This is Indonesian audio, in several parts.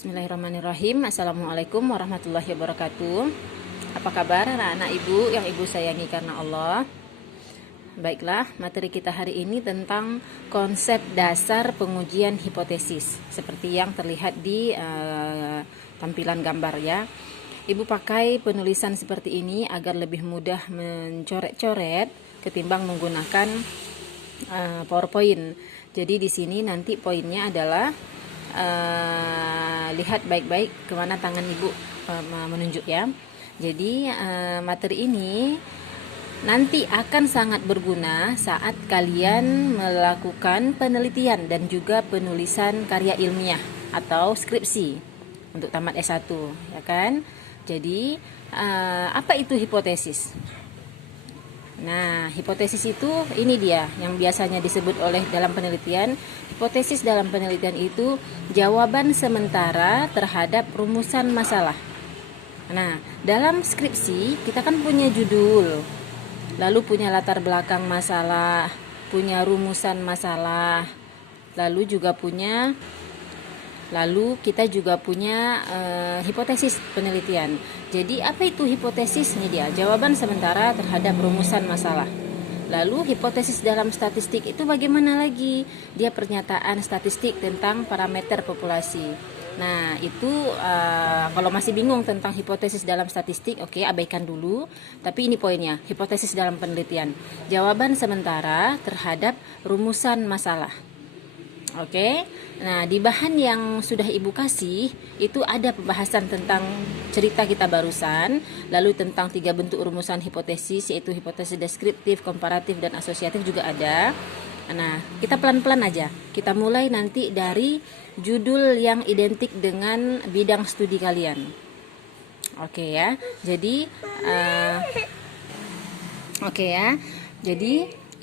Bismillahirrahmanirrahim. Assalamualaikum warahmatullahi wabarakatuh. Apa kabar anak-anak ibu yang ibu sayangi karena Allah? Baiklah, materi kita hari ini tentang konsep dasar pengujian hipotesis, seperti yang terlihat di tampilan gambar ya. Ibu pakai penulisan seperti ini agar lebih mudah mencoret-coret ketimbang menggunakan PowerPoint. Jadi di sini nanti poinnya adalah lihat baik-baik kemana tangan ibu menunjuk ya. Jadi materi ini nanti akan sangat berguna saat kalian melakukan penelitian dan juga penulisan karya ilmiah atau skripsi untuk tamat S1 ya kan. Jadi apa itu hipotesis? Nah, hipotesis itu ini dia yang biasanya disebut oleh dalam penelitian. Hipotesis dalam penelitian itu jawaban sementara terhadap rumusan masalah. Nah, dalam skripsi kita kan punya judul, lalu punya latar belakang masalah, punya rumusan masalah, lalu kita juga punya hipotesis penelitian. Jadi apa itu hipotesis? Ini dia, jawaban sementara terhadap rumusan masalah. Lalu hipotesis dalam statistik itu bagaimana lagi? Dia pernyataan statistik tentang parameter populasi. Nah itu kalau masih bingung tentang hipotesis dalam statistik, oke, abaikan dulu. Tapi ini poinnya, hipotesis dalam penelitian, jawaban sementara terhadap rumusan masalah. Oke, nah di bahan yang sudah ibu kasih itu ada pembahasan tentang cerita kita barusan, lalu tentang 3 bentuk rumusan hipotesis, yaitu hipotesis deskriptif, komparatif, dan asosiatif juga ada. Nah, kita pelan-pelan aja. Kita mulai nanti dari judul yang identik dengan bidang studi kalian. Oke ya, jadi jadi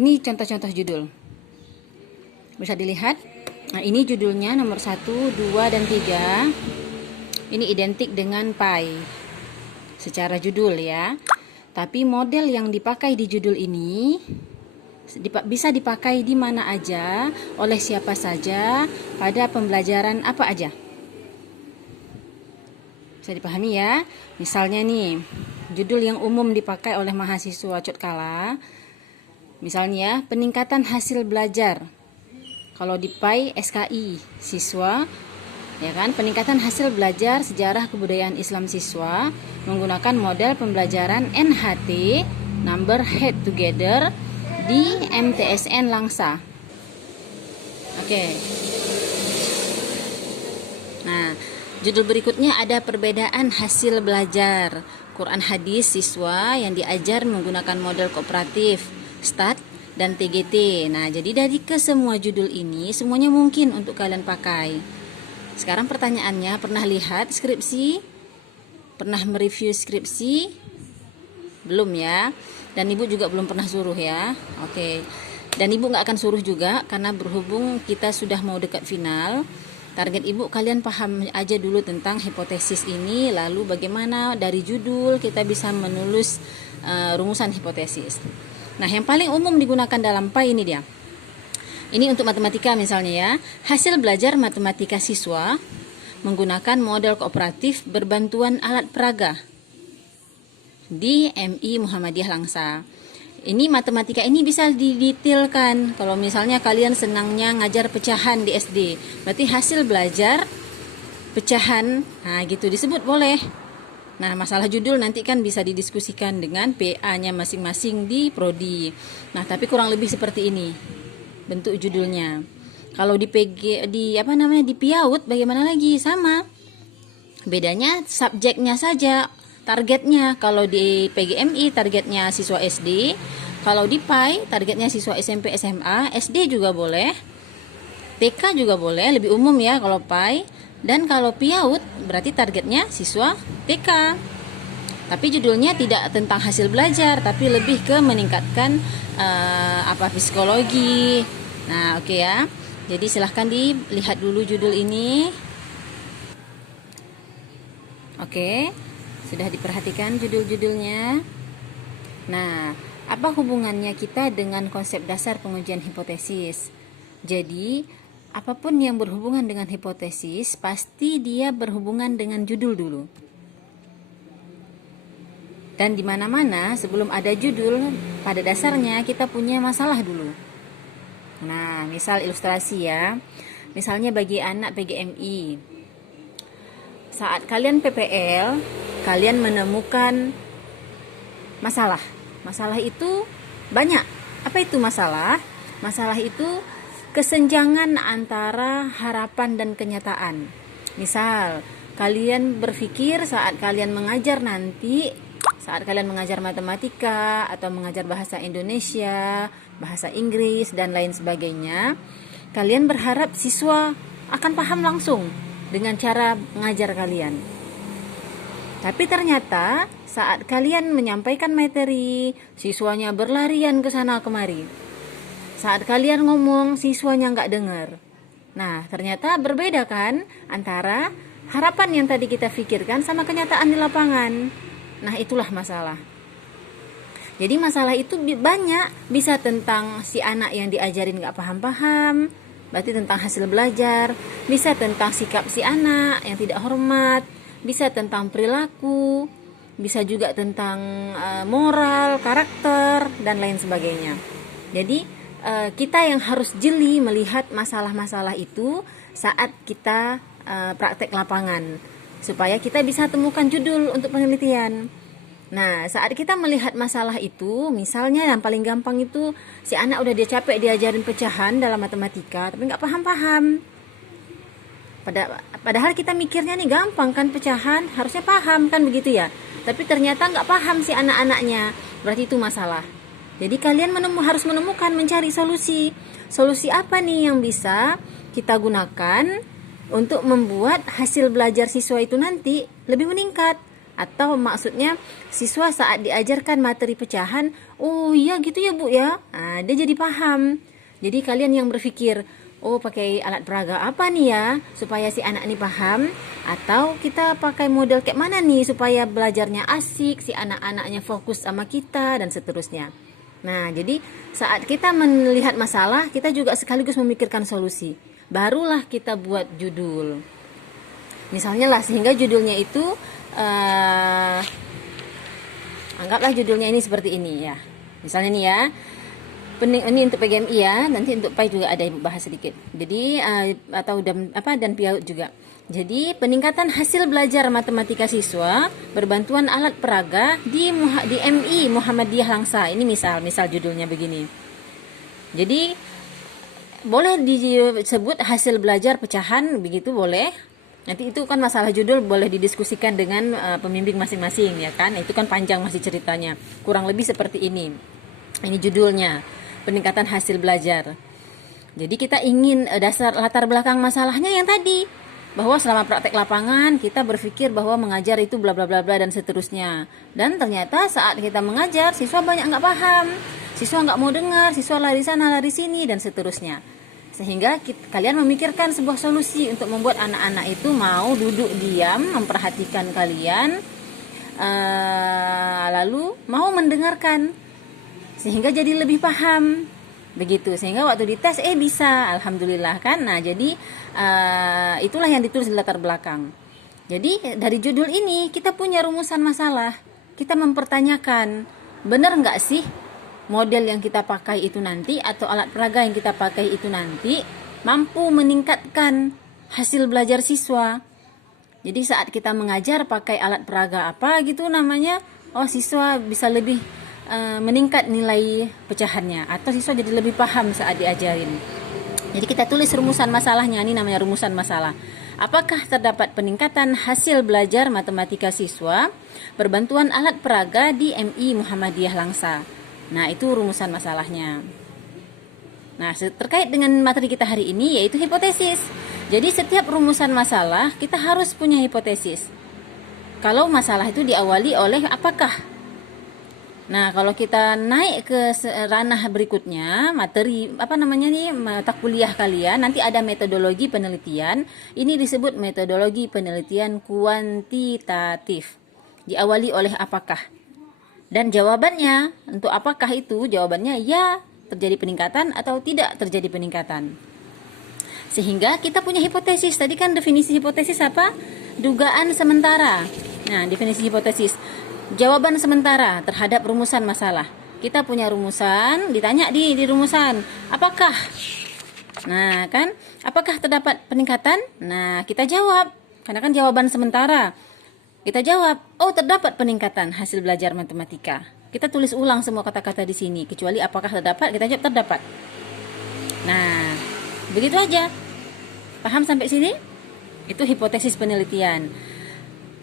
ini contoh-contoh judul. Bisa dilihat. Nah, ini judulnya nomor 1, 2, dan 3. Ini identik dengan pi secara judul ya. Tapi model yang dipakai di judul ini bisa dipakai di mana aja, oleh siapa saja, pada pembelajaran apa aja. Bisa dipahami ya. Misalnya nih, judul yang umum dipakai oleh mahasiswa Cotkala. Misalnya, peningkatan hasil belajar. Kalau di PAI SKI siswa, ya kan, peningkatan hasil belajar sejarah kebudayaan Islam siswa menggunakan model pembelajaran NHT Number Head Together di MTSN Langsa. Oke. Nah, judul berikutnya ada perbedaan hasil belajar Quran hadis siswa yang diajar menggunakan model kooperatif, STAT, dan TGT. Nah, jadi dari kesemua judul ini semuanya mungkin untuk kalian pakai. Sekarang pertanyaannya, pernah lihat skripsi? Pernah mereview skripsi? Belum ya? Dan ibu juga belum pernah suruh ya. Oke. Dan ibu nggak akan suruh juga karena berhubung kita sudah mau dekat final. Target ibu kalian paham aja dulu tentang hipotesis ini, lalu bagaimana dari judul kita bisa menulis rumusan hipotesis. Nah, yang paling umum digunakan dalam PAI ini dia. Ini untuk matematika misalnya ya. Hasil belajar matematika siswa menggunakan model kooperatif berbantuan alat peraga di MI Muhammadiyah Langsa. Ini matematika ini bisa didetailkan. Kalau misalnya kalian senangnya ngajar pecahan di SD, berarti hasil belajar pecahan, nah gitu disebut boleh. Nah, masalah judul nanti kan bisa didiskusikan dengan PA-nya masing-masing di prodi. Nah, tapi kurang lebih seperti ini bentuk judulnya. Kalau di di PIAUD bagaimana lagi? Sama. Bedanya subjeknya saja, targetnya. Kalau di PGMI targetnya siswa SD, kalau di PAI targetnya siswa SMP, SMA, SD juga boleh. TK juga boleh, lebih umum ya kalau PAI. Dan kalau PIAUD berarti targetnya siswa TK. Tapi judulnya tidak tentang hasil belajar, tapi lebih ke meningkatkan psikologi. Nah, oke ya. Jadi silahkan dilihat dulu judul ini. Oke, sudah diperhatikan judul-judulnya. Nah, apa hubungannya kita dengan konsep dasar pengujian hipotesis? Jadi apapun yang berhubungan dengan hipotesis, pasti dia berhubungan dengan judul dulu. Dan di mana-mana sebelum ada judul, pada dasarnya kita punya masalah dulu. Nah, misal ilustrasi ya. Misalnya bagi anak PGMI. Saat kalian PPL, kalian menemukan masalah. Masalah itu banyak. Apa itu masalah? Masalah itu kesenjangan antara harapan dan kenyataan. Misal, kalian berpikir saat kalian mengajar nanti, saat kalian mengajar matematika atau mengajar bahasa Indonesia, bahasa Inggris, dan lain sebagainya, kalian berharap siswa akan paham langsung dengan cara mengajar kalian. Tapi ternyata saat kalian menyampaikan materi, siswanya berlarian ke sana kemari. Saat kalian ngomong, siswanya nggak dengar. Nah, ternyata berbeda kan antara harapan yang tadi kita pikirkan sama kenyataan di lapangan. Nah, itulah masalah. Jadi masalah itu banyak, bisa tentang si anak yang diajarin nggak paham-paham, berarti tentang hasil belajar, bisa tentang sikap si anak yang tidak hormat, bisa tentang perilaku, bisa juga tentang moral, karakter, dan lain sebagainya. Jadi kita yang harus jeli melihat masalah-masalah itu saat kita praktek lapangan, supaya kita bisa temukan judul untuk penelitian. Nah, saat kita melihat masalah itu, misalnya yang paling gampang itu si anak udah dia capek diajarin pecahan dalam matematika, tapi nggak paham-paham. Padahal kita mikirnya nih gampang kan pecahan, harusnya paham kan begitu ya. Tapi ternyata nggak paham si anak-anaknya, berarti itu masalah. Jadi kalian harus menemukan, mencari solusi. Solusi apa nih yang bisa kita gunakan untuk membuat hasil belajar siswa itu nanti lebih meningkat. Atau maksudnya siswa saat diajarkan materi pecahan, oh iya gitu ya Bu ya, nah, dia jadi paham. Jadi kalian yang berpikir, oh pakai alat peraga apa nih ya supaya si anak ini paham, atau kita pakai model kayak mana nih supaya belajarnya asik, si anak-anaknya fokus sama kita, dan seterusnya. Nah, jadi saat kita melihat masalah, kita juga sekaligus memikirkan solusi. Barulah kita buat judul. Misalnya lah, sehingga judulnya itu anggaplah judulnya ini seperti ini ya. Misalnya nih ya, ini untuk PGMI ya, nanti untuk PAI juga ada bahas sedikit. Jadi atau dan PIAUD juga. Jadi peningkatan hasil belajar matematika siswa berbantuan alat peraga di MI Muhammadiyah Langsa. Ini misal judulnya begini. Jadi boleh disebut hasil belajar pecahan, begitu boleh. Nanti itu kan masalah judul boleh didiskusikan dengan pembimbing masing-masing ya kan. Itu kan panjang masih ceritanya. Kurang lebih seperti ini. Ini judulnya, peningkatan hasil belajar. Jadi kita ingin latar belakang masalahnya yang tadi, bahwa selama praktek lapangan kita berpikir bahwa mengajar itu bla bla bla bla dan seterusnya. Dan ternyata saat kita mengajar, siswa banyak nggak paham, siswa nggak mau dengar, siswa lari sana lari sini dan seterusnya. Sehingga kalian memikirkan sebuah solusi untuk membuat anak-anak itu mau duduk diam memperhatikan kalian, lalu mau mendengarkan, sehingga jadi lebih paham. Begitu, sehingga waktu dites bisa, alhamdulillah kan. Nah, jadi itulah yang ditulis di latar belakang. Jadi dari judul ini kita punya rumusan masalah. Kita mempertanyakan, benar nggak sih model yang kita pakai itu nanti atau alat peraga yang kita pakai itu nanti mampu meningkatkan hasil belajar siswa. Jadi saat kita mengajar pakai alat peraga apa gitu namanya, oh siswa bisa lebih meningkat nilai pecahannya, atau siswa jadi lebih paham saat diajarin. Jadi kita tulis rumusan masalahnya, ini namanya rumusan masalah. Apakah terdapat peningkatan hasil belajar matematika siswa berbantuan alat peraga di MI Muhammadiyah Langsa? Nah, itu rumusan masalahnya. Nah, terkait dengan materi kita hari ini yaitu hipotesis. Jadi setiap rumusan masalah kita harus punya hipotesis. Kalau masalah itu diawali oleh apakah. Nah, kalau kita naik ke ranah berikutnya, materi mata kuliah kalian nanti ada metodologi penelitian. Ini disebut metodologi penelitian kuantitatif. Diawali oleh apakah. Dan jawabannya untuk apakah itu, jawabannya ya terjadi peningkatan atau tidak terjadi peningkatan. Sehingga kita punya hipotesis. Tadi kan definisi hipotesis apa? Dugaan sementara. Nah, definisi hipotesis, jawaban sementara terhadap rumusan masalah. Kita punya rumusan, ditanya di rumusan, apakah? Nah, kan, apakah terdapat peningkatan? Nah, kita jawab, karena kan jawaban sementara. Kita jawab, oh terdapat peningkatan hasil belajar matematika. Kita tulis ulang semua kata-kata di sini, kecuali apakah terdapat, kita jawab terdapat. Nah, begitu aja. Paham sampai sini? Itu hipotesis penelitian.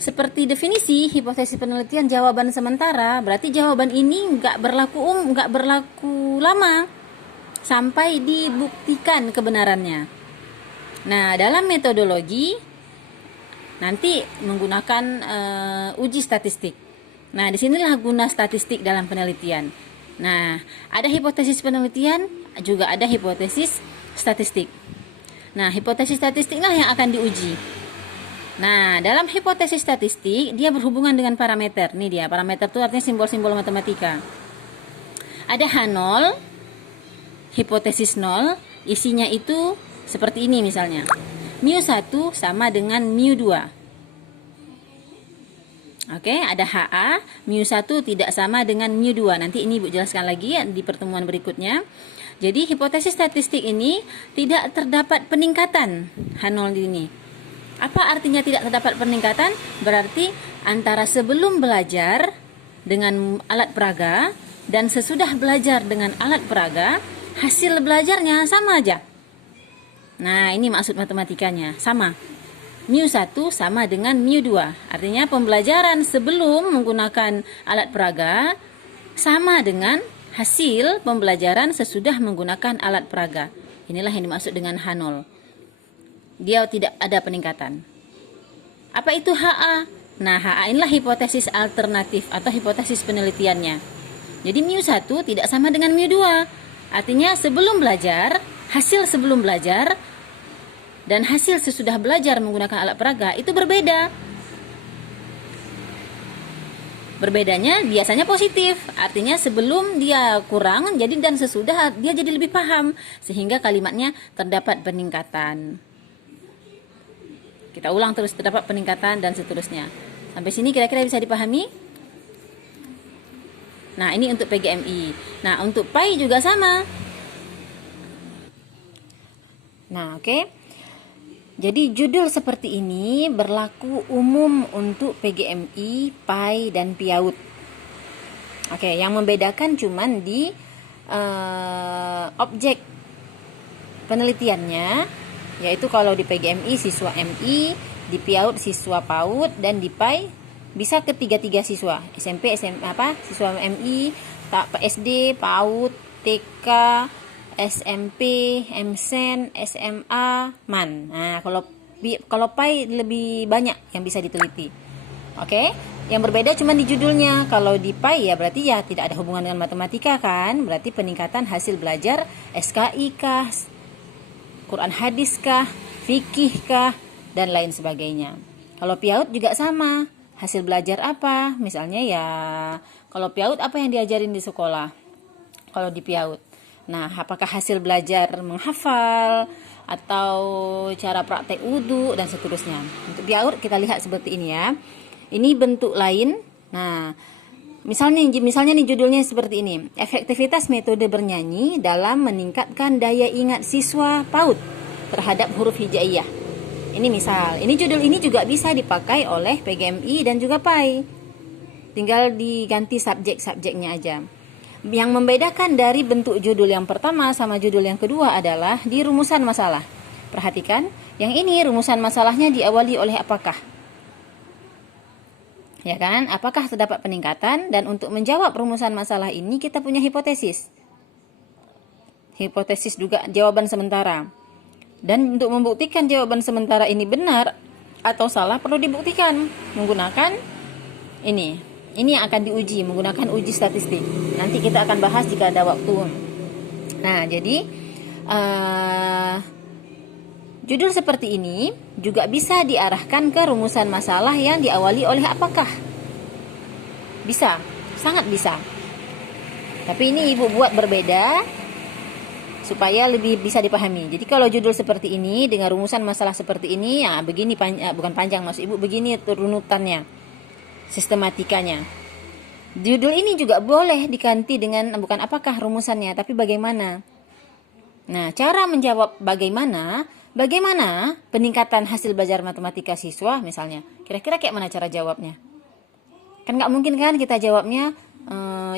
Seperti definisi hipotesis penelitian jawaban sementara, berarti jawaban ini nggak berlaku lama sampai dibuktikan kebenarannya. Nah, dalam metodologi nanti menggunakan uji statistik. Nah, disinilah guna statistik dalam penelitian. Nah, ada hipotesis penelitian, juga ada hipotesis statistik. Nah, hipotesis statistiklah yang akan diuji. Nah, dalam hipotesis statistik, dia berhubungan dengan parameter. Nih dia, parameter itu artinya simbol-simbol matematika. Ada H0, hipotesis 0, isinya itu seperti ini misalnya. mu1 sama dengan mu2. Oke, ada HA, mu1 tidak sama dengan mu2. Nanti ini Ibu jelaskan lagi di pertemuan berikutnya. Jadi hipotesis statistik ini tidak terdapat peningkatan H0 ini. Apa artinya tidak terdapat peningkatan? Berarti antara sebelum belajar dengan alat peraga dan sesudah belajar dengan alat peraga, hasil belajarnya sama aja. Nah, ini maksud matematikanya, sama. mu1 sama dengan mu2. Artinya pembelajaran sebelum menggunakan alat peraga sama dengan hasil pembelajaran sesudah menggunakan alat peraga. Inilah yang dimaksud dengan H0. Dia tidak ada peningkatan. Apa itu HA? Nah, HA inilah hipotesis alternatif atau hipotesis penelitiannya. Jadi mu1 tidak sama dengan mu2. Artinya sebelum belajar, hasil sebelum belajar dan hasil sesudah belajar menggunakan alat peraga itu berbeda. Berbedanya biasanya positif, artinya sebelum dia kurang, jadi dan sesudah dia jadi lebih paham, sehingga kalimatnya terdapat peningkatan. Kita ulang terus, terdapat peningkatan dan seterusnya. Sampai sini kira-kira bisa dipahami? Nah, ini untuk PGMI. Nah, untuk PAI juga sama. Nah, oke. Jadi judul seperti ini berlaku umum untuk PGMI, PAI, dan PIAUD. Oke, yang membedakan cuman di objek penelitiannya, yaitu kalau di PGMI siswa MI, di PIAUD siswa PAUD, dan di PAI bisa ketiga-tiga siswa, SMP, SMA, siswa MI, SD, PAUD, TK, SMP, MSen, SMA, MAN. Nah, kalau PAI lebih banyak yang bisa diteliti. Oke, yang berbeda cuma di judulnya. Kalau di PAI ya berarti ya tidak ada hubungan dengan matematika kan? Berarti peningkatan hasil belajar SKI kah, Quran hadis kah, fikih kah, dan lain sebagainya. Kalau PIAUD juga sama. Hasil belajar apa? Misalnya ya, kalau PIAUD apa yang diajarin di sekolah? Kalau di PIAUD. Nah, apakah hasil belajar menghafal atau cara praktek wudhu dan seterusnya. Untuk PIAUD kita lihat seperti ini ya. Ini bentuk lain. Nah, misalnya nih judulnya seperti ini. Efektivitas metode bernyanyi dalam meningkatkan daya ingat siswa PAUD terhadap huruf hijaiyah. Ini misal, ini judul ini juga bisa dipakai oleh PGMI dan juga PAI. Tinggal diganti subjek-subjeknya aja. Yang membedakan dari bentuk judul yang pertama sama judul yang kedua adalah di rumusan masalah. Perhatikan, yang ini rumusan masalahnya diawali oleh apakah? Ya kan? Apakah terdapat peningkatan? Dan untuk menjawab rumusan masalah ini kita punya hipotesis. Hipotesis juga jawaban sementara. Dan untuk membuktikan jawaban sementara ini benar atau salah perlu dibuktikan menggunakan ini. Ini yang akan diuji menggunakan uji statistik. Nanti kita akan bahas jika ada waktu. Nah, jadi judul seperti ini juga bisa diarahkan ke rumusan masalah yang diawali oleh apakah. Bisa, sangat bisa. Tapi ini Ibu buat berbeda supaya lebih bisa dipahami. Jadi kalau judul seperti ini dengan rumusan masalah seperti ini, ya begini bukan panjang maksud Ibu, begini runutannya, sistematikanya. Judul ini juga boleh diganti dengan bukan apakah rumusannya, tapi bagaimana. Nah, cara menjawab bagaimana peningkatan hasil belajar matematika siswa misalnya. Kira-kira kayak mana cara jawabnya? Kan nggak mungkin kan kita jawabnya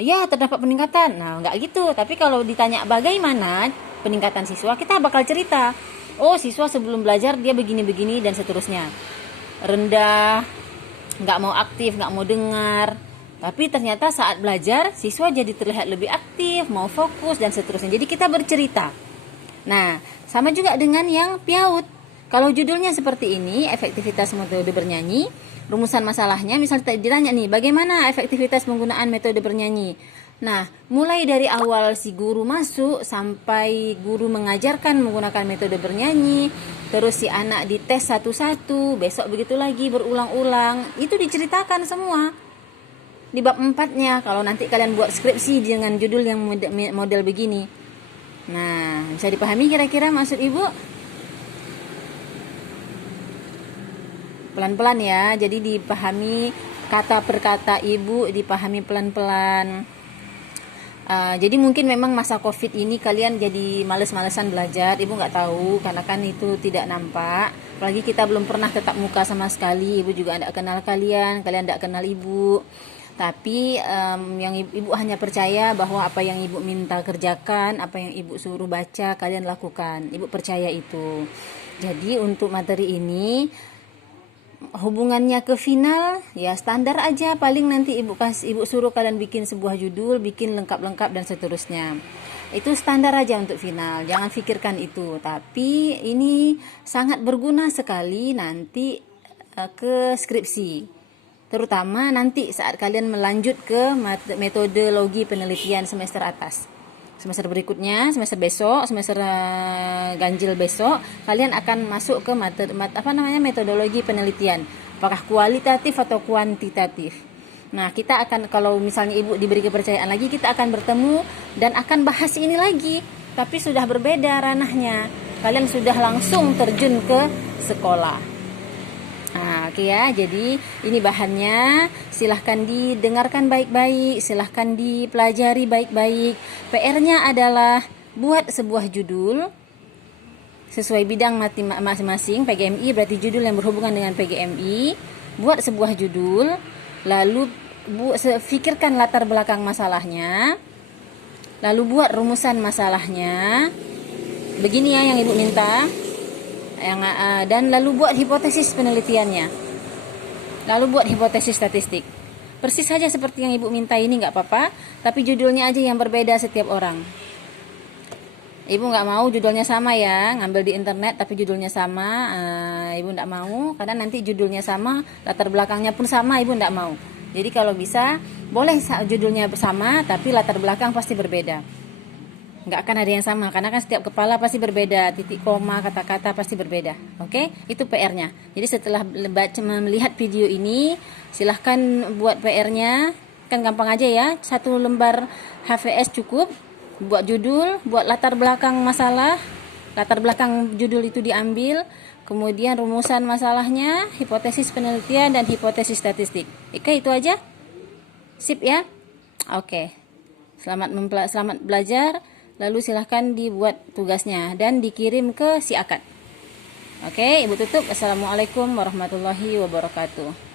ya terdapat peningkatan. Nah, nggak gitu. Tapi kalau ditanya bagaimana peningkatan siswa, kita bakal cerita. Oh, siswa sebelum belajar dia begini-begini dan seterusnya. Rendah, nggak mau aktif, nggak mau dengar. Tapi ternyata saat belajar, siswa jadi terlihat lebih aktif, mau fokus dan seterusnya. Jadi kita bercerita. Nah, sama juga dengan yang PIAUD. Kalau judulnya seperti ini, efektivitas metode bernyanyi, rumusan masalahnya misalnya ditanya nih, bagaimana efektivitas penggunaan metode bernyanyi? Nah, mulai dari awal si guru masuk sampai guru mengajarkan menggunakan metode bernyanyi, terus si anak dites satu-satu, besok begitu lagi berulang-ulang, itu diceritakan semua. Di bab 4-nya, kalau nanti kalian buat skripsi dengan judul yang model begini. Nah, bisa dipahami kira-kira maksud Ibu? Pelan-pelan ya, jadi dipahami kata per kata Ibu, dipahami pelan-pelan. Jadi mungkin memang masa COVID ini kalian jadi males-malesan belajar, Ibu nggak tahu karena kan itu tidak nampak. Apalagi kita belum pernah tetap muka sama sekali, Ibu juga tidak kenal kalian tidak kenal Ibu. Tapi yang Ibu hanya percaya bahwa apa yang Ibu minta kerjakan, apa yang Ibu suruh baca, kalian lakukan. Ibu percaya itu. Jadi untuk materi ini, hubungannya ke final, ya standar aja. Paling nanti Ibu suruh kalian bikin sebuah judul, bikin lengkap-lengkap dan seterusnya. Itu standar aja untuk final. Jangan pikirkan itu. Tapi ini sangat berguna sekali nanti ke skripsi. Terutama nanti saat kalian melanjut ke metodologi penelitian semester atas. Semester berikutnya, semester besok, semester ganjil besok, kalian akan masuk ke metodologi penelitian. Apakah kualitatif atau kuantitatif. Nah, kita akan, kalau misalnya Ibu diberi kepercayaan lagi, kita akan bertemu dan akan bahas ini lagi. Tapi sudah berbeda ranahnya. Kalian sudah langsung terjun ke sekolah. Nah, oke ya, jadi ini bahannya, silahkan didengarkan baik-baik, silahkan dipelajari baik-baik. PR-nya adalah buat sebuah judul sesuai bidang masing-masing. PGMI berarti judul yang berhubungan dengan PGMI. Buat sebuah judul, lalu pikirkan latar belakang masalahnya, lalu buat rumusan masalahnya. Begini ya yang Ibu minta. Dan lalu buat hipotesis penelitiannya, lalu buat hipotesis statistik. Persis saja seperti yang Ibu minta ini, nggak apa-apa, tapi judulnya aja yang berbeda setiap orang. Ibu nggak mau judulnya sama ya, ngambil di internet tapi judulnya sama. Ibu nggak mau karena nanti judulnya sama, latar belakangnya pun sama, Ibu nggak mau. Jadi kalau bisa boleh judulnya sama tapi latar belakang pasti berbeda. Nggak akan ada yang sama karena kan setiap kepala pasti berbeda, titik koma, kata-kata pasti berbeda. Oke? Itu PR-nya. Jadi setelah melihat video ini, silahkan buat PR-nya. Kan gampang aja ya, 1 lembar HVS cukup. Buat judul, buat latar belakang masalah, latar belakang judul itu diambil, kemudian rumusan masalahnya, hipotesis penelitian dan hipotesis statistik. Oke, itu aja. Sip ya. Oke. Selamat belajar. Lalu silahkan dibuat tugasnya dan dikirim ke si akad. Oke, Ibu tutup. Assalamualaikum warahmatullahi wabarakatuh.